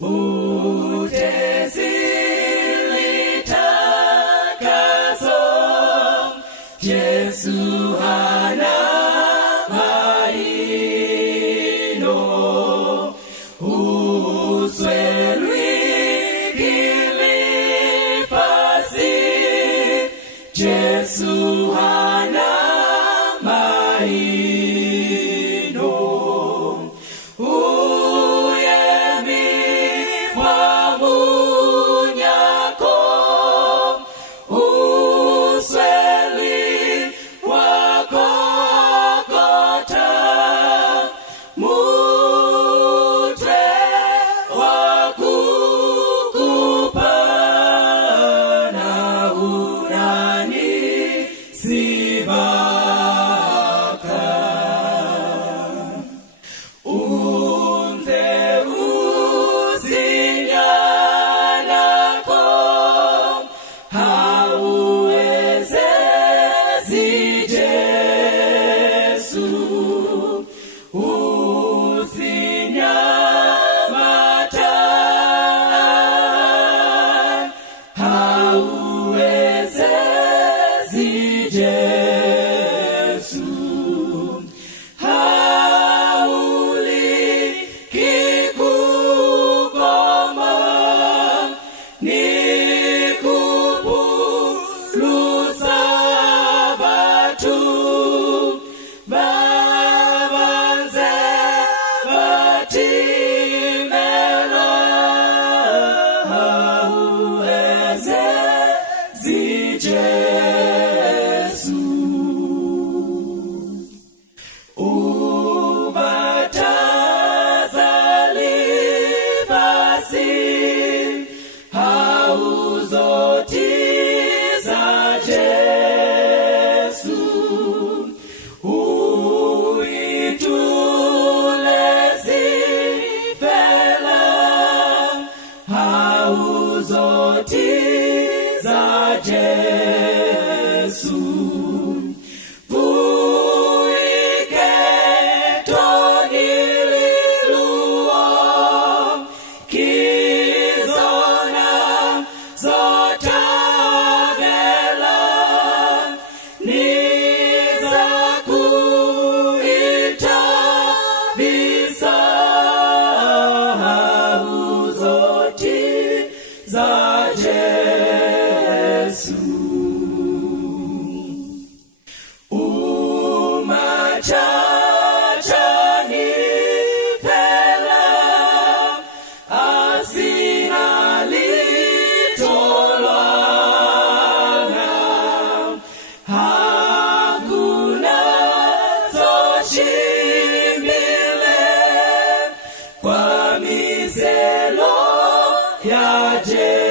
utesi litakaso, Yesu hana maino, uswelwi kilifasi, Yesu hana maino, uyemi kwa munyako, usweli wakokota, mutwe wakukupa na urani sibaka, unze usinyanako, hauweze Yesu, usinyamata, hauweze Yesu, hauli kikukoma, nikupulusa batu, babanze batimela, hauweze Yesu, ubatazali basi, hauzoti za Yesu, uitulezi fela, hauzoti za Yesu, vuike toni liluo, kizona zotabela, niza kuita visa, hauzoti za Yesu, umachachani fela, asina litolwana, hakuna zoshimbile kwa miselo ya Yesu.